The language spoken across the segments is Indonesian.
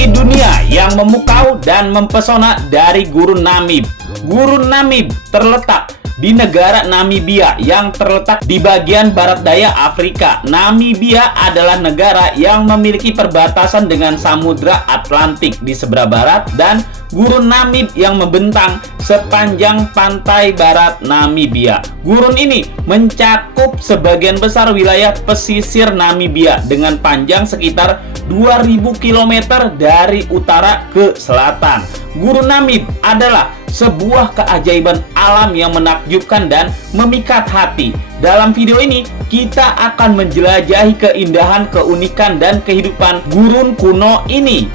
Misteri dunia yang memukau dan mempesona dari Gurun Namib. Gurun Namib terletak di negara Namibia yang terletak di bagian barat daya Afrika. Namibia adalah negara yang memiliki perbatasan dengan Samudra Atlantik di sebelah barat dan Gurun Namib yang membentang sepanjang pantai barat Namibia. Gurun ini mencakup sebagian besar wilayah pesisir Namibia dengan panjang sekitar 2000 km dari utara ke selatan. Gurun Namib adalah sebuah keajaiban alam yang menakjubkan dan memikat hati. Dalam video ini, kita akan menjelajahi keindahan, keunikan, dan kehidupan gurun kuno ini.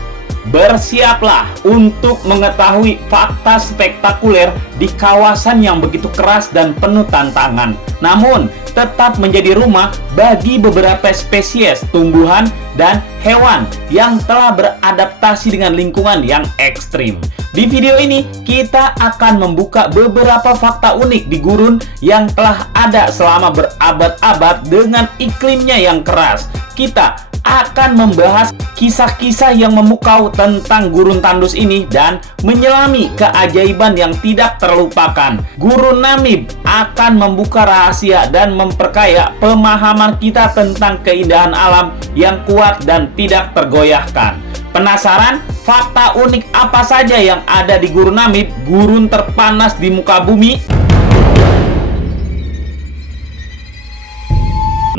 Bersiaplah untuk mengetahui fakta spektakuler di kawasan yang begitu keras dan penuh tantangan, namun tetap menjadi rumah bagi beberapa spesies tumbuhan dan hewan yang telah beradaptasi dengan lingkungan yang ekstrim. Di video ini, kita akan membuka beberapa fakta unik di gurun yang telah ada selama berabad-abad dengan iklimnya yang keras. Kita akan membahas kisah-kisah yang memukau tentang gurun tandus ini dan menyelami keajaiban yang tidak terlupakan. Gurun Namib akan membuka rahasia dan memperkaya pemahaman kita tentang keindahan alam yang kuat dan tidak tergoyahkan. Penasaran fakta unik apa saja yang ada di Gurun Namib, gurun terpanas di muka bumi?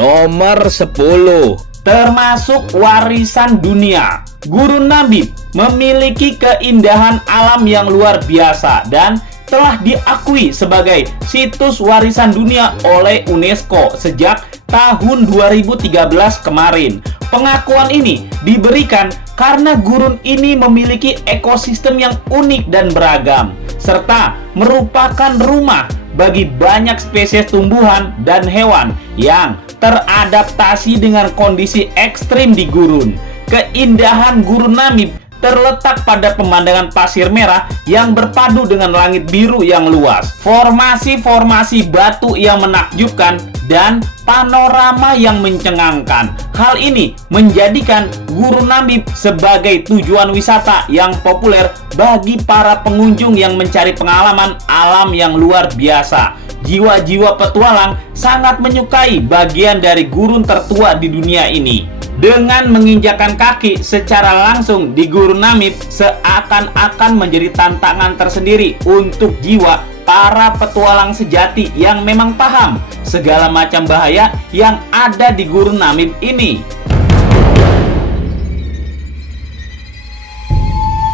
Nomor 10. Termasuk warisan dunia. Gurun Namib memiliki keindahan alam yang luar biasa dan telah diakui sebagai situs warisan dunia oleh UNESCO sejak tahun 2013 kemarin. Pengakuan ini diberikan karena gurun ini memiliki ekosistem yang unik dan beragam, serta merupakan rumah bagi banyak spesies tumbuhan dan hewan yang teradaptasi dengan kondisi ekstrim di gurun. Keindahan Gurun Namib terletak pada pemandangan pasir merah yang berpadu dengan langit biru yang luas, formasi-formasi batu yang menakjubkan, dan panorama yang mencengangkan. Hal ini menjadikan Gurun Namib sebagai tujuan wisata yang populer bagi para pengunjung yang mencari pengalaman alam yang luar biasa. Jiwa-jiwa petualang sangat menyukai bagian dari gurun tertua di dunia ini. Dengan menginjakan kaki secara langsung di Gurun Namib seakan-akan menjadi tantangan tersendiri untuk jiwa para petualang sejati yang memang paham segala macam bahaya yang ada di Gurun Namib ini.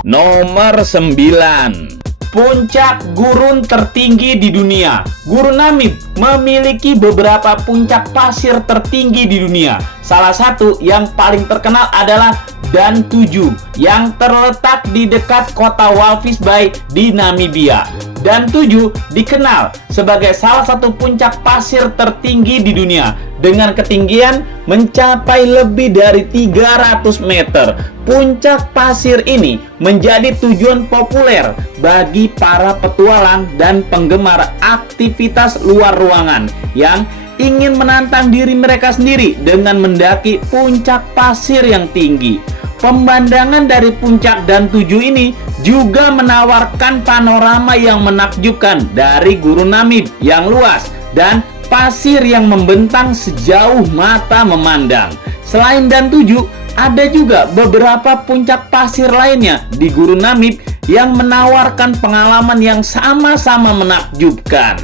Nomor 9. Puncak gurun tertinggi di dunia. Gurun Namib memiliki beberapa puncak pasir tertinggi di dunia. Salah satu yang paling terkenal adalah Dan 7 yang terletak di dekat kota Walvis Bay di Namibia. Dan 7 dikenal sebagai salah satu puncak pasir tertinggi di dunia dengan ketinggian mencapai lebih dari 300 meter. Puncak pasir ini menjadi tujuan populer bagi para petualang dan penggemar aktivitas luar ruangan yang ingin menantang diri mereka sendiri dengan mendaki puncak pasir yang tinggi. Pemandangan dari puncak Dan 7 ini juga menawarkan panorama yang menakjubkan dari Gurun Namib yang luas dan pasir yang membentang sejauh mata memandang. Selain Dan 7, ada juga beberapa puncak pasir lainnya di Gurun Namib yang menawarkan pengalaman yang sama-sama menakjubkan.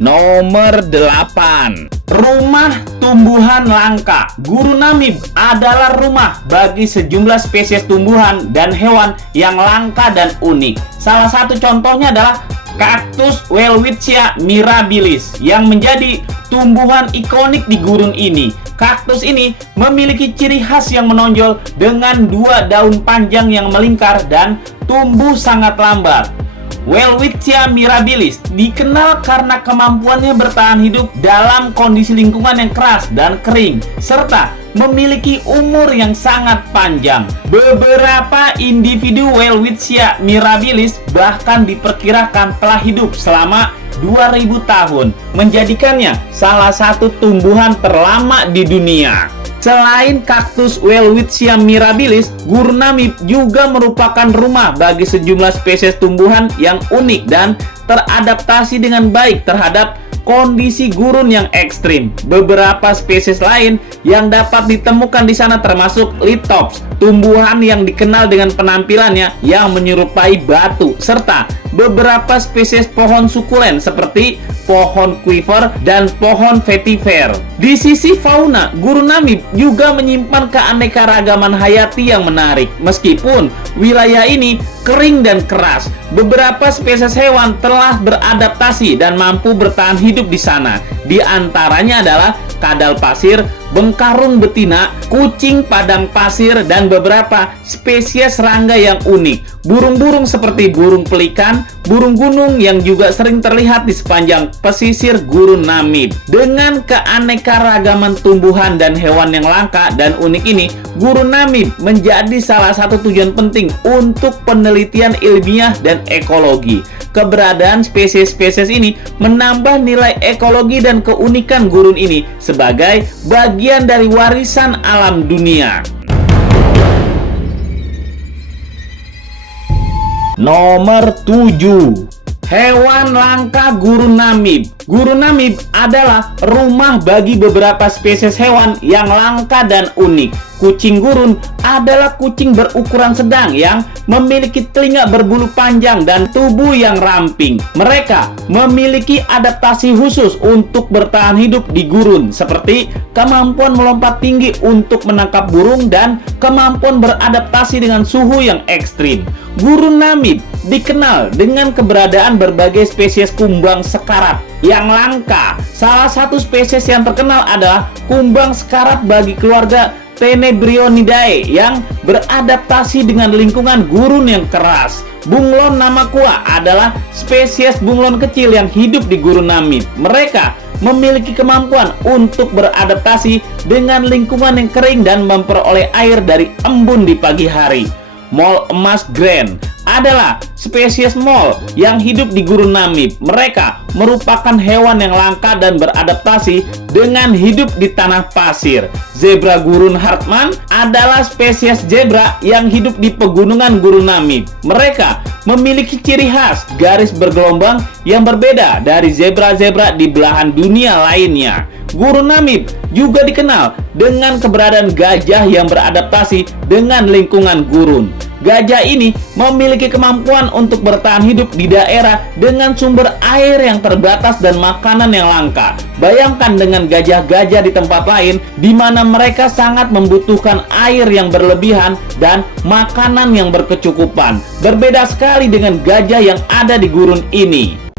Nomor 8. Rumah tumbuhan langka. Gurun Namib adalah rumah bagi sejumlah spesies tumbuhan dan hewan yang langka dan unik. Salah satu contohnya adalah kaktus Welwitschia mirabilis yang menjadi tumbuhan ikonik di gurun ini. Kaktus ini memiliki ciri khas yang menonjol dengan dua daun panjang yang melingkar dan tumbuh sangat lambat. Welwitschia mirabilis dikenal karena kemampuannya bertahan hidup dalam kondisi lingkungan yang keras dan kering, serta memiliki umur yang sangat panjang. Beberapa individu Welwitschia mirabilis bahkan diperkirakan telah hidup selama 2000 tahun, menjadikannya salah satu tumbuhan terlama di dunia. Selain kaktus Welwitschia mirabilis, gurun Namib juga merupakan rumah bagi sejumlah spesies tumbuhan yang unik dan teradaptasi dengan baik terhadap kondisi gurun yang ekstrim. Beberapa spesies lain yang dapat ditemukan di sana termasuk Lithops, tumbuhan yang dikenal dengan penampilannya yang menyerupai batu, serta beberapa spesies pohon sukulen seperti pohon quiver dan pohon vetiver. Di sisi fauna, gurun Namib juga menyimpan keanekaragaman hayati yang menarik. Meskipun wilayah ini kering dan keras, beberapa spesies hewan telah beradaptasi dan mampu bertahan hidup di sana. Di antaranya adalah kadal pasir, bengkarung betina, kucing padang pasir, dan beberapa spesies serangga yang unik. Burung-burung seperti burung pelikan, burung gunung yang juga sering terlihat di sepanjang pesisir gurun Namib. Dengan keanekaragaman tumbuhan dan hewan yang langka dan unik ini, gurun Namib menjadi salah satu tujuan penting untuk penelitian ilmiah dan ekologi. Keberadaan spesies-spesies ini menambah nilai ekologi dan keunikan gurun ini sebagai bagian dari warisan alam dunia. Nomor 7. Hewan langka gurun Namib. Gurun Namib adalah rumah bagi beberapa spesies hewan yang langka dan unik. Kucing gurun adalah kucing berukuran sedang yang memiliki telinga berbulu panjang dan tubuh yang ramping. Mereka memiliki adaptasi khusus untuk bertahan hidup di gurun, seperti kemampuan melompat tinggi untuk menangkap burung dan kemampuan beradaptasi dengan suhu yang ekstrim. Gurun Namib dikenal dengan keberadaan berbagai spesies kumbang sekarat yang langka. Salah satu spesies yang terkenal adalah kumbang sekarat bagi keluarga Tenebrionidae yang beradaptasi dengan lingkungan gurun yang keras. Bunglon Namakua adalah spesies bunglon kecil yang hidup di gurun Namib. Mereka memiliki kemampuan untuk beradaptasi dengan lingkungan yang kering dan memperoleh air dari embun di pagi hari. Mole emas grand adalah spesies mole yang hidup di gurun Namib. Mereka merupakan hewan yang langka dan beradaptasi dengan hidup di tanah pasir. Zebra gurun Hartmann adalah spesies zebra yang hidup di pegunungan gurun Namib. Mereka memiliki ciri khas garis bergelombang yang berbeda dari zebra-zebra di belahan dunia lainnya. Gurun Namib juga dikenal dengan keberadaan gajah yang beradaptasi dengan lingkungan gurun. Gajah ini memiliki kemampuan untuk bertahan hidup di daerah dengan sumber air yang terbatas dan makanan yang langka. Bayangkan dengan gajah-gajah di tempat lain di mana mereka sangat membutuhkan air yang berlebihan dan makanan yang berkecukupan. Berbeda sekali dengan gajah yang ada di gurun ini.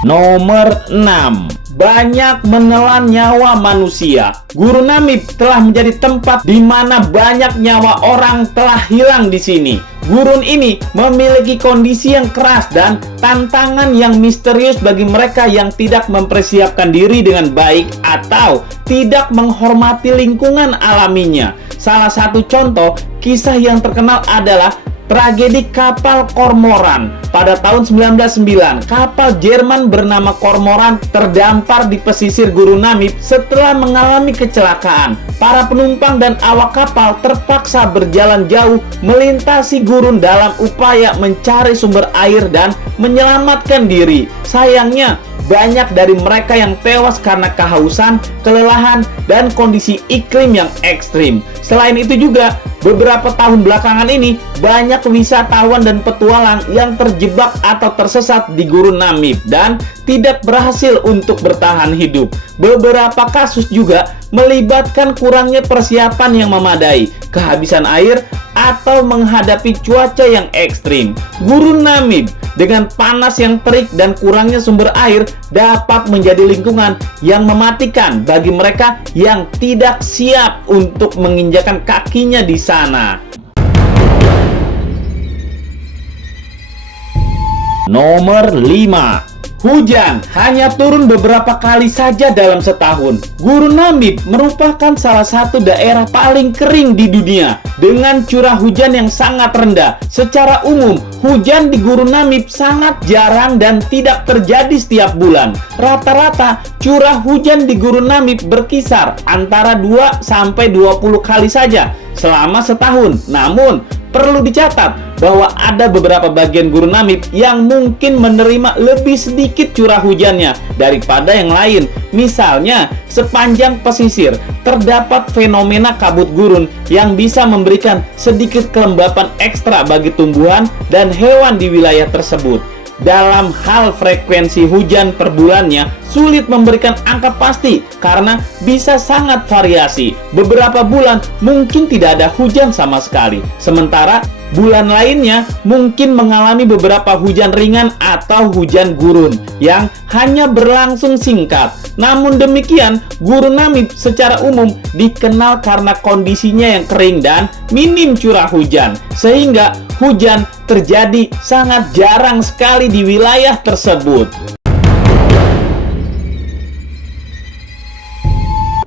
Nomor 6. Banyak menelan nyawa manusia. Gurun Namib telah menjadi tempat di mana banyak nyawa orang telah hilang di sini. Gurun ini memiliki kondisi yang keras dan tantangan yang misterius bagi mereka yang tidak mempersiapkan diri dengan baik atau tidak menghormati lingkungan alaminya. Salah satu contoh kisah yang terkenal adalah tragedi kapal Cormoran. Pada tahun 1909, kapal Jerman bernama Cormoran terdampar di pesisir gurun Namib setelah mengalami kecelakaan. Para penumpang dan awak kapal terpaksa berjalan jauh melintasi gurun dalam upaya mencari sumber air dan menyelamatkan diri. Sayangnya, banyak dari mereka yang tewas karena kehausan, kelelahan, dan kondisi iklim yang ekstrim. Selain itu juga, beberapa tahun belakangan ini, banyak wisatawan dan petualang yang terjebak atau tersesat di gurun Namib dan tidak berhasil untuk bertahan hidup. Beberapa kasus juga melibatkan kurangnya persiapan yang memadai, kehabisan air, atau menghadapi cuaca yang ekstrim. Gurun Namib dengan panas yang terik dan kurangnya sumber air dapat menjadi lingkungan yang mematikan bagi mereka yang tidak siap untuk menginjakan kakinya di sana. Nomor 5. Hujan hanya turun beberapa kali saja dalam setahun. Gurun Namib merupakan salah satu daerah paling kering di dunia dengan curah hujan yang sangat rendah. Secara umum, hujan di Gurun Namib sangat jarang dan tidak terjadi setiap bulan. Rata-rata curah hujan di Gurun Namib berkisar antara 2 sampai 20 kali saja selama setahun. Namun, perlu dicatat bahwa ada beberapa bagian Gurun Namib yang mungkin menerima lebih sedikit curah hujannya daripada yang lain. Misalnya, sepanjang pesisir terdapat fenomena kabut gurun yang bisa memberikan sedikit kelembapan ekstra bagi tumbuhan dan hewan di wilayah tersebut. Dalam hal frekuensi hujan per bulannya, sulit memberikan angka pasti karena bisa sangat variasi. Beberapa bulan mungkin tidak ada hujan sama sekali, sementara bulan lainnya mungkin mengalami beberapa hujan ringan atau hujan gurun yang hanya berlangsung singkat. Namun demikian, Gurun Namib secara umum dikenal karena kondisinya yang kering dan minim curah hujan, sehingga hujan terjadi sangat jarang sekali di wilayah tersebut.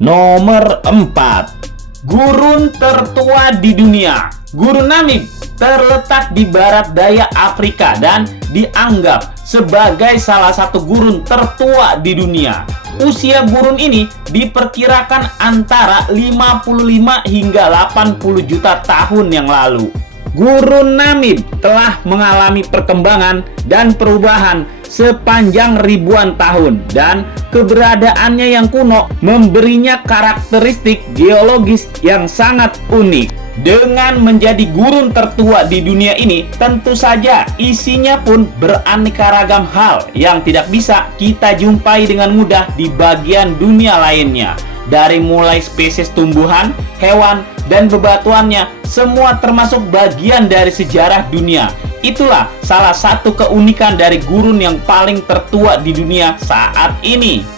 Nomor 4. Gurun tertua di dunia. Gurun Namib terletak di barat daya Afrika dan dianggap sebagai salah satu gurun tertua di dunia. Usia gurun ini diperkirakan antara 55 hingga 80 juta tahun yang lalu. Gurun Namib telah mengalami perkembangan dan perubahan sepanjang ribuan tahun, dan keberadaannya yang kuno memberinya karakteristik geologis yang sangat unik. Dengan menjadi gurun tertua di dunia ini, tentu saja isinya pun beraneka ragam hal yang tidak bisa kita jumpai dengan mudah di bagian dunia lainnya. Dari mulai spesies tumbuhan, hewan, dan bebatuannya, semua termasuk bagian dari sejarah dunia. Itulah salah satu keunikan dari gurun yang paling tertua di dunia saat ini.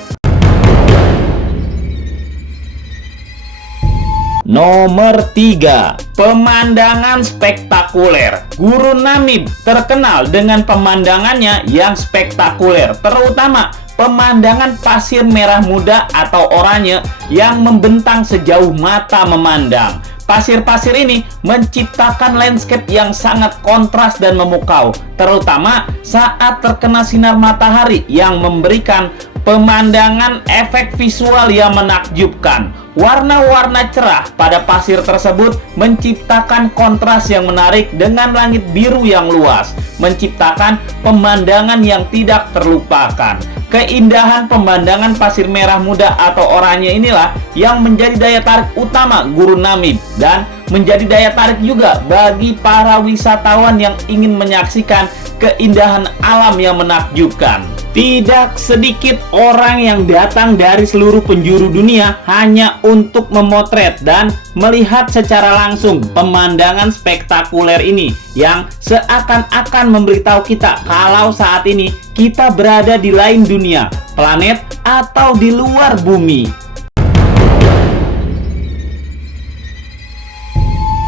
Nomor 3. Pemandangan spektakuler. Gurun Namib terkenal dengan pemandangannya yang spektakuler, terutama pemandangan pasir merah muda atau oranye yang membentang sejauh mata memandang. Pasir-pasir ini menciptakan landscape yang sangat kontras dan memukau, terutama saat terkena sinar matahari yang memberikan pemandangan efek visual yang menakjubkan. Warna-warna cerah pada pasir tersebut menciptakan kontras yang menarik dengan langit biru yang luas, menciptakan pemandangan yang tidak terlupakan. Keindahan pemandangan pasir merah muda atau oranye inilah yang menjadi daya tarik utama Gurun Namib dan menjadi daya tarik juga bagi para wisatawan yang ingin menyaksikan keindahan alam yang menakjubkan. Tidak sedikit orang yang datang dari seluruh penjuru dunia hanya untuk memotret dan melihat secara langsung pemandangan spektakuler ini yang seakan-akan memberitahu kita kalau saat ini kita berada di lain dunia, planet, atau di luar bumi.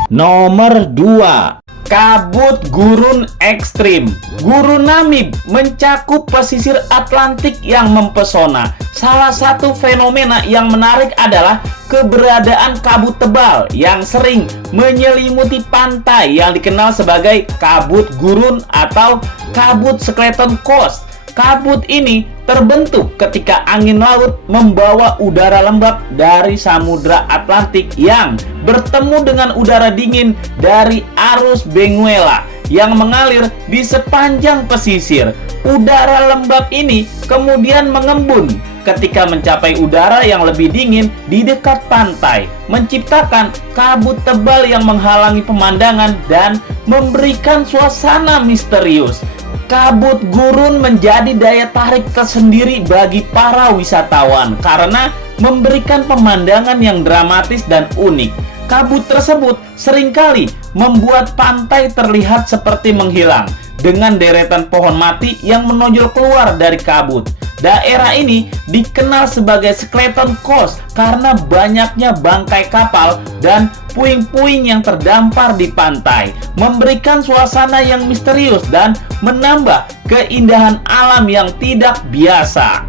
Nomor 2. Kabut gurun ekstrim. Gurun Namib mencakup pesisir Atlantik yang mempesona. Salah satu fenomena yang menarik adalah keberadaan kabut tebal yang sering menyelimuti pantai yang dikenal sebagai kabut gurun atau kabut skeleton coast. Kabut ini terbentuk ketika angin laut membawa udara lembab dari Samudra Atlantik yang bertemu dengan udara dingin dari arus Benguela yang mengalir di sepanjang pesisir. Udara lembab ini kemudian mengembun ketika mencapai udara yang lebih dingin di dekat pantai, menciptakan kabut tebal yang menghalangi pemandangan dan memberikan suasana misterius. Kabut gurun menjadi daya tarik tersendiri bagi para wisatawan karena memberikan pemandangan yang dramatis dan unik. Kabut tersebut seringkali membuat pantai terlihat seperti menghilang dengan deretan pohon mati yang menonjol keluar dari kabut. Daerah ini dikenal sebagai Skeleton Coast karena banyaknya bangkai kapal dan puing-puing yang terdampar di pantai, memberikan suasana yang misterius dan menambah keindahan alam yang tidak biasa.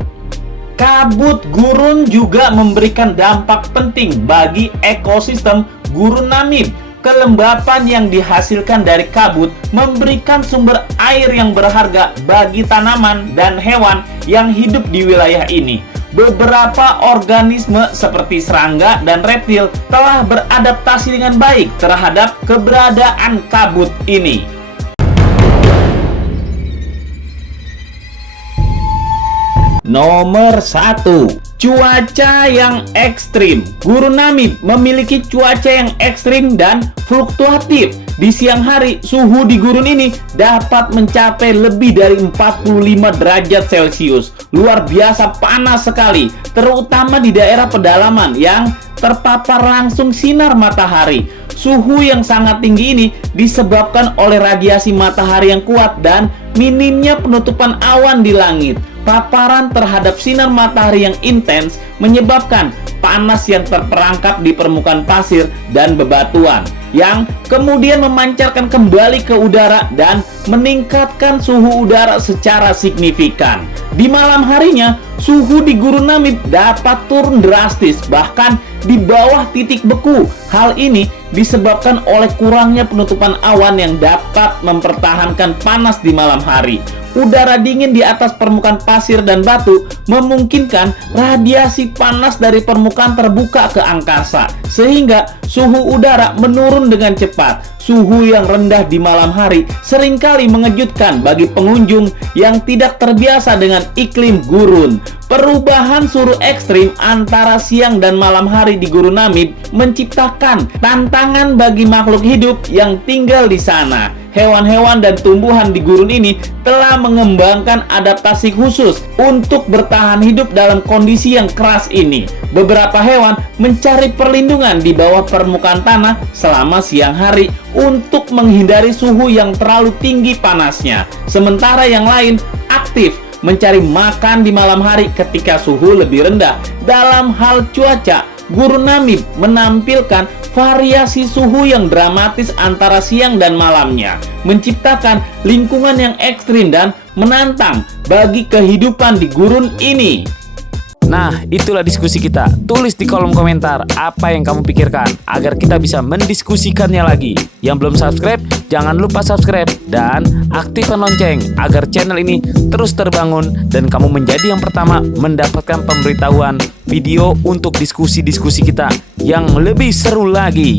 Kabut gurun juga memberikan dampak penting bagi ekosistem Gurun Namib. Kelembapan yang dihasilkan dari kabut memberikan sumber air yang berharga bagi tanaman dan hewan yang hidup di wilayah ini. Beberapa organisme seperti serangga dan reptil telah beradaptasi dengan baik terhadap keberadaan kabut ini. Nomor 1, cuaca yang ekstrim. Gurun Namib memiliki cuaca yang ekstrim dan fluktuatif. Di siang hari, suhu di gurun ini dapat mencapai lebih dari 45 derajat Celcius. Luar biasa panas sekali, terutama di daerah pedalaman yang terpapar langsung sinar matahari. Suhu yang sangat tinggi ini disebabkan oleh radiasi matahari yang kuat dan minimnya penutupan awan di langit. Paparan terhadap sinar matahari yang intens menyebabkan panas yang terperangkap di permukaan pasir dan bebatuan, yang kemudian memancarkan kembali ke udara dan meningkatkan suhu udara secara signifikan. Di malam harinya, suhu di Gurun Namib dapat turun drastis, bahkan di bawah titik beku. Hal ini disebabkan oleh kurangnya penutupan awan yang dapat mempertahankan panas di malam hari. Udara dingin di atas permukaan pasir dan batu memungkinkan radiasi panas dari permukaan terbuka ke angkasa, sehingga suhu udara menurun dengan cepat. Suhu yang rendah di malam hari seringkali mengejutkan bagi pengunjung yang tidak terbiasa dengan iklim gurun. Perubahan suhu ekstrim antara siang dan malam hari di Gurun Namib menciptakan tantangan bagi makhluk hidup yang tinggal di sana. Hewan-hewan dan tumbuhan di gurun ini telah mengembangkan adaptasi khusus untuk bertahan hidup dalam kondisi yang keras ini. Beberapa hewan mencari perlindungan di bawah permukaan tanah selama siang hari untuk menghindari suhu yang terlalu tinggi panasnya. Sementara yang lain aktif mencari makan di malam hari ketika suhu lebih rendah. Dalam hal cuaca, Gurun Namib menampilkan variasi suhu yang dramatis antara siang dan malamnya, menciptakan lingkungan yang ekstrim dan menantang bagi kehidupan di gurun ini. Nah, itulah diskusi kita. Tulis di kolom komentar apa yang kamu pikirkan agar kita bisa mendiskusikannya lagi. Yang belum subscribe, jangan lupa subscribe dan aktifkan lonceng agar channel ini terus terbangun dan kamu menjadi yang pertama mendapatkan pemberitahuan video untuk diskusi-diskusi kita yang lebih seru lagi.